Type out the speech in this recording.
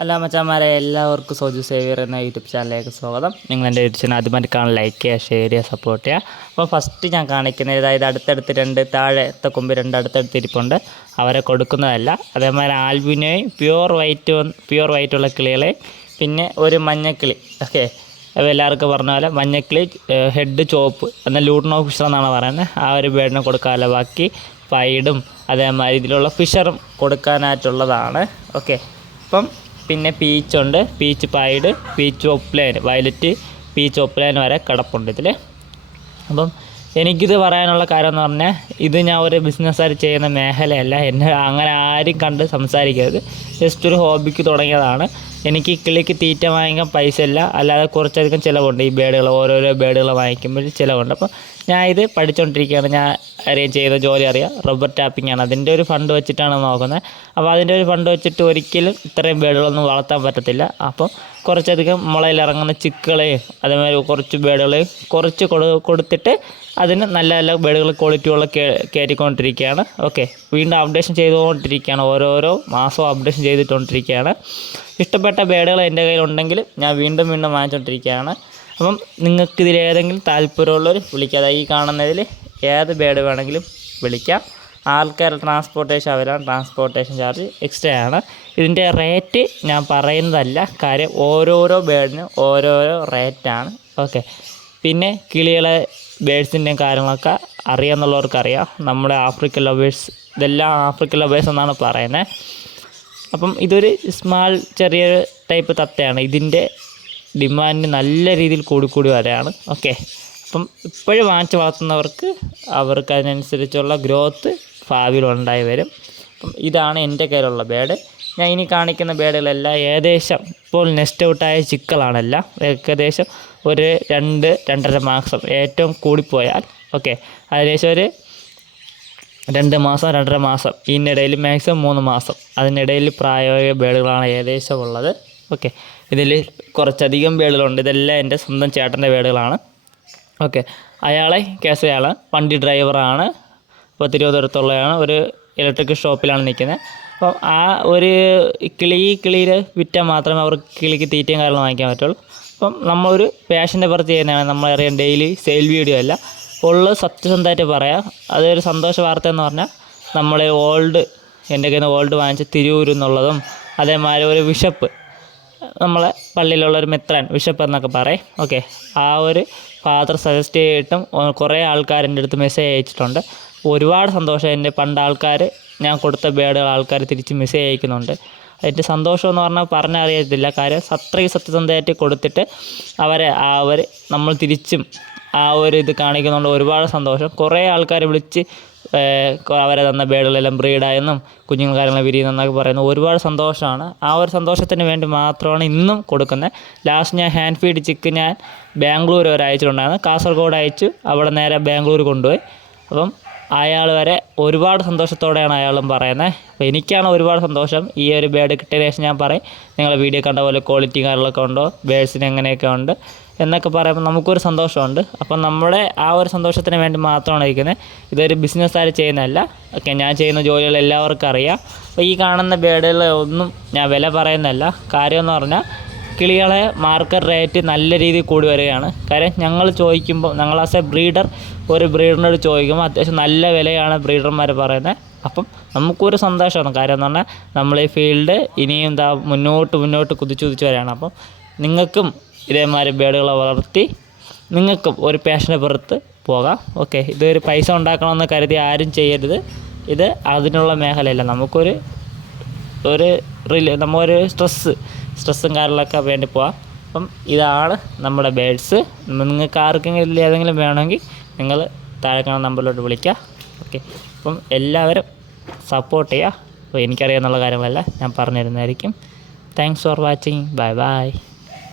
അല്ല മച്ചാന്മാരെ എല്ലാവർക്കും സോജു സേവിയർ എന്ന യൂട്യൂബ് ചാനലിലേക്ക് സ്വാഗതം. നിങ്ങൾ എന്റെ യൂട്യൂബ് ചാനൽ ആദ്യമായിട്ട് കാണാൻ ലൈക്ക് ചെയ്യുക ഷെയർ ചെയ്യുക സപ്പോർട്ട് ചെയ്യുക. അപ്പോൾ ഫസ്റ്റ് ഞാൻ കാണിക്കുന്നത് അതായത് അടുത്തടുത്ത് രണ്ട് താഴത്തെ കൊമ്പ് രണ്ട് അടുത്തടുത്ത് ഇരിപ്പുണ്ട്. അവരെ കൊടുക്കുന്നതല്ല. അതേമാതിരി ആൽബിനെയും പ്യുവർ വൈറ്റ് പ്യുവർ വൈറ്റുള്ള കിളികളെ പിന്നെ ഒരു മഞ്ഞക്കിളി. ഓക്കെ എല്ലാവർക്കും പറഞ്ഞ പോലെ മഞ്ഞക്കിളി ഹെഡ് ചോപ്പ് എന്നാൽ ലൂട്ടൺ ഫിഷർ എന്നാണ് പറയുന്നത്. ആ ഒരു ബേഡിനെ കൊടുക്കാമല്ലോ ബാക്കി പൈഡും അതേമാതിരി ഇതിലുള്ള ഫിഷറും കൊടുക്കാനായിട്ടുള്ളതാണ്. ഓക്കെ അപ്പം പിന്നെ പീച്ചുണ്ട് peach pied peach opaline violet peach opaline വരെ കിടപ്പുണ്ട് ഇതിൽ അപ്പം എനിക്കിത് പറയാനുള്ള കാര്യം എന്ന് പറഞ്ഞാൽ ഇത് ഞാൻ ഒരു ബിസിനസ്സായിട്ട് ചെയ്യുന്ന മേഖലയല്ല. എന്നെ അങ്ങനെ ആരും കണ്ട് സംസാരിക്കരുത്. ജസ്റ്റ് ഒരു ഹോബിക്ക് തുടങ്ങിയതാണ്. എനിക്ക് കിളിക്ക് തീറ്റ വാങ്ങിക്കാൻ പൈസ ഇല്ല അല്ലാതെ കുറച്ചധികം ചിലവുണ്ട് ഈ ബേഡുകൾ. ഓരോരോ ബേഡുകൾ വാങ്ങിക്കുമ്പോൾ ചിലവുണ്ട്. അപ്പോൾ ഞാൻ ഇത് പഠിച്ചുകൊണ്ടിരിക്കുകയാണ് ഞാൻ അറിയാം ചെയ്ത ജോലി അറിയാം. റബ്ബർ ടാപ്പിംഗ് ആണ്. അതിന്റെ ഒരു ഫണ്ട് വെച്ചിട്ടാണ് നോക്കുന്നത്. അപ്പോൾ അതിന്റെ ഒരു ഫണ്ട് വെച്ചിട്ട് ഒരിക്കലും ഇത്രയും ബേഡുകളൊന്നും വളർത്താൻ പറ്റത്തില്ല. അപ്പോൾ കുറച്ചധികം മുളയിലിറങ്ങുന്ന ചിക്കുകളെ അതേമാതിരി കുറച്ച് ബേഡുകൾ കുറച്ച് കൊടു കൊടുത്തിട്ട് അതിന് നല്ല നല്ല ബേഡുകൾ ക്വാളിറ്റിയുള്ള കയറ്റിക്കൊണ്ടിരിക്കുകയാണ്. ഓക്കെ വീണ്ടും അപ്ഡേഷൻ ചെയ്തുകൊണ്ടിരിക്കുകയാണ്. ഓരോരോ മാസവും അപ്ഡേഷൻ ചെയ്തിട്ടുകൊണ്ടിരിക്കുകയാണ് ഇഷ്ടപ്പെട്ട ബേഡുകൾ എന്റെ കയ്യിലുണ്ടെങ്കിൽ ഞാൻ വീണ്ടും വീണ്ടും വാങ്ങിച്ചുകൊണ്ടിരിക്കുകയാണ് അപ്പം നിങ്ങൾക്ക് ഇതിൽ ഏതെങ്കിലും താല്പര്യമുള്ളവർ വിളിക്കുക അതായത് ഈ കാണുന്നതിൽ ഏത് ബേഡ് വേണമെങ്കിലും വിളിക്കാം. ആൾക്കാർ ട്രാൻസ്പോർട്ടേഷൻ അവരാണ് ട്രാൻസ്പോർട്ടേഷൻ ചാർജ് എക്സ്ട്രാ ആണ്. ഇതിന്റെ റേറ്റ് ഞാൻ പറയുന്നതല്ല കാര്യം ഓരോരോ ബേഡിനും ഓരോരോ റേറ്റാണ് ഓക്കെ പിന്നെ കിളികളെ ബേഡ്സിന്റെയും കാര്യങ്ങളൊക്കെ അറിയാമെന്നുള്ളവർക്കറിയാം നമ്മുടെ ആഫ്രിക്കൻ ലവേഴ്സ് ഇതെല്ലാം ആഫ്രിക്കൻ ലവേഴ്സ് എന്നാണ് പറയുന്നത്. അപ്പം ഇതൊരു സ്മാൾ ചെറിയൊരു ടൈപ്പ് തത്തയാണ്. ഇതിന്റെ ഡിമാൻഡ് നല്ല രീതിയിൽ കൂടി കൂടി വരെയാണ് ഓക്കെ അപ്പം ഇപ്പോഴും വാങ്ങിച്ച് വളർത്തുന്നവർക്ക് അവർക്ക് അതിനനുസരിച്ചുള്ള ഗ്രോത്ത് ഭാവിയിൽ ഉണ്ടായി വരും. അപ്പം ഇതാണ് എന്റെ കയ്യിലുള്ള ബേഡ്. ഞാൻ ഇനി കാണിക്കുന്ന ബേഡുകളെല്ലാം ഏകദേശം ഇപ്പോൾ നെസ്റ്റ് ഔട്ടായ ചിക്കളാണെല്ലാം ഏകദേശം ഒരു രണ്ട് രണ്ടര മാസം ഏറ്റവും കൂടിപ്പോയാൽ ഓക്കെ. ഏകദേശം ഒരു രണ്ട് മാസം രണ്ടര മാസം. ഇതിനിടയിൽ മാക്സിമം മൂന്ന് മാസം. അതിനിടയിൽ പ്രായോഗിക ബേഡുകളാണ് ഏകദേശം ഉള്ളത്. ഓക്കെ. ഇതിൽ കുറച്ചധികം ബേഡുകളുണ്ട്. ഇതെല്ലാം എന്റെ സ്വന്തം ചേട്ടന്റെ ബേഡുകളാണ്. ഓക്കെ. അയാളെ കേസ് അയാൾ വണ്ടി ഡ്രൈവറാണ്. ഇപ്പോൾ തിരുവനന്തപുരത്തുള്ളതാണ് ഒരു ഇലക്ട്രിക് ഷോപ്പിലാണ് നിൽക്കുന്നത്. അപ്പം ആ ഒരു കിളി കിളിയിൽ വിറ്റാൽ മാത്രമേ അവർക്ക് കിളിക്ക് തീറ്റയും കാര്യങ്ങളും വാങ്ങിക്കാൻ പറ്റുള്ളൂ. അപ്പം നമ്മളൊരു പാഷന്റെ പുറത്ത് ചെയ്യുന്നതാണ്. നമ്മളറിയാം ഡെയിലി സെയിൽ വീഡിയോ അല്ല. ഉള്ളത് സത്യസന്ധമായിട്ട് പറയാം. അതൊരു സന്തോഷ വാർത്ത എന്ന് പറഞ്ഞാൽ നമ്മൾ ഓൾഡ് എന്റെ കയ്യിൽ നിന്ന് ഓൾഡ് വാങ്ങിച്ച തിരൂരിൽ എന്നുള്ളതും അതേമാതിരി ഒരു വിഷപ്പ് നമ്മളെ പള്ളിയിലുള്ള ഒരു മിത്രൻ ബിഷപ്പ് എന്നൊക്കെ പറയും. ഓക്കെ ആ ഒരു ഫാദർ സജസ്റ്റ് ചെയ്തിട്ടും കുറേ ആൾക്കാർ അടുത്ത് മെസ്സേജ് അയച്ചിട്ടുണ്ട്. ഒരുപാട് സന്തോഷം എന്റെ പണ്ട് ആൾക്കാർ ഞാൻ കൊടുത്ത ബേഡുകൾ ആൾക്കാർ തിരിച്ച് മെസ്സേജ് അയക്കുന്നുണ്ട്. അതിന്റെ സന്തോഷം എന്ന് പറഞ്ഞാൽ പറഞ്ഞറിയത്തില്ല കാര്യം അത്രയും സത്യസന്ധമായിട്ട് കൊടുത്തിട്ട് അവരെ ഒരു നമ്മൾ തിരിച്ചും ആ ഒരു ഇത് കാണിക്കുന്നുണ്ട്. ഒരുപാട് സന്തോഷം. കുറേ ആൾക്കാർ വിളിച്ച് അവരെ തന്ന ബേഡുകളെല്ലാം ബ്രീഡായെന്നും കുഞ്ഞുങ്ങൾ കാര്യങ്ങൾ വിരിയുന്നെന്നൊക്കെ പറയുന്നു. ഒരുപാട് സന്തോഷമാണ്. ആ ഒരു സന്തോഷത്തിന് വേണ്ടി മാത്രമാണ് ഇന്നും കൊടുക്കുന്നത്. ലാസ്റ്റ് ഞാൻ ഹാൻഡ് ഫീഡ് ചിക്ക് ഞാൻ ബാംഗ്ലൂർ വരെ അയച്ചിട്ടുണ്ടായിരുന്നു. കാസർഗോഡ് അയച്ചു. അവിടെ നേരെ ബാംഗ്ലൂർ കൊണ്ടുപോയി. അപ്പം അയാൾ വരെ ഒരുപാട് സന്തോഷത്തോടെയാണ് അയാളും പറയുന്നത്. അപ്പോൾ എനിക്കാണ് ഒരുപാട് സന്തോഷം. ഈ ഒരു ബേഡ് കിട്ടിയ ശേഷം ഞാൻ പറയും നിങ്ങൾ വീഡിയോ കണ്ട പോലെ ക്വാളിറ്റി കാര്യങ്ങളൊക്കെ ഉണ്ടോ? ബേഡ്സിന് എങ്ങനെയൊക്കെ ഉണ്ട്? എന്നൊക്കെ പറയുമ്പോൾ നമുക്കൊരു സന്തോഷമുണ്ട്. അപ്പം നമ്മുടെ ആ ഒരു സന്തോഷത്തിന് വേണ്ടി മാത്രമാണ് ഇരിക്കുന്നത്. ഇതൊരു ബിസിനസ്സായിട്ട് ചെയ്യുന്നതല്ല. ഓക്കെ ഞാൻ ചെയ്യുന്ന ജോലികൾ എല്ലാവർക്കും അറിയാം. അപ്പോൾ ഈ കാണുന്ന ബേഡുകളൊന്നും ഞാൻ വില പറയുന്നതല്ല. കാര്യമെന്ന് പറഞ്ഞാൽ കിളികളെ മാർക്കറ്റ് റേറ്റ് നല്ല രീതിയിൽ കൂടി വരികയാണ്. കാര്യം ഞങ്ങൾ ചോദിക്കുമ്പോൾ ഞങ്ങൾ ആസ് എ ബ്രീഡർ ഒരു ബ്രീഡറിനോട് ചോദിക്കുമ്പോൾ അത്യാവശ്യം നല്ല വിലയാണ് ബ്രീഡർമാർ പറയുന്നത് അപ്പം നമുക്കൊരു സന്തോഷമാണ്. കാര്യം എന്ന് പറഞ്ഞാൽ നമ്മൾ ഈ ഫീൽഡ് ഇനിയും എന്താ മുന്നോട്ട് മുന്നോട്ട് കുതിച്ചു കുതിച്ച് വരികയാണ്. അപ്പം നിങ്ങൾക്കും ഇതേമാതിരി ബേഡുകളെ വളർത്തി നിങ്ങൾക്കും ഒരു പാഷനെ പുറത്ത് പോകാം. ഓക്കെ ഇതൊരു പൈസ ഉണ്ടാക്കണമെന്ന് കരുതി ആരും ചെയ്യരുത്. ഇത് അതിനുള്ള മേഖലയല്ല. നമുക്കൊരു ഒരു റിലേ നമ്മൊരു സ്ട്രെസ്സ് സ്ട്രെസ്സും കാര്യങ്ങളൊക്കെ വേണ്ടി പോവാം. അപ്പം ഇതാണ് നമ്മുടെ ബേഡ്സ്. നിങ്ങൾക്ക് ആർക്കെങ്കിലും ഏതെങ്കിലും വേണമെങ്കിൽ നിങ്ങൾ താഴെ കാണുന്ന നമ്പറിലോട്ട് വിളിക്കുക. ഓക്കെ. അപ്പം എല്ലാവരും സപ്പോർട്ട് ചെയ്യുക. അപ്പോൾ എനിക്കറിയാമെന്നുള്ള കാര്യങ്ങളല്ല ഞാൻ പറഞ്ഞു തരുന്നതായിരിക്കും thanks for watching bye bye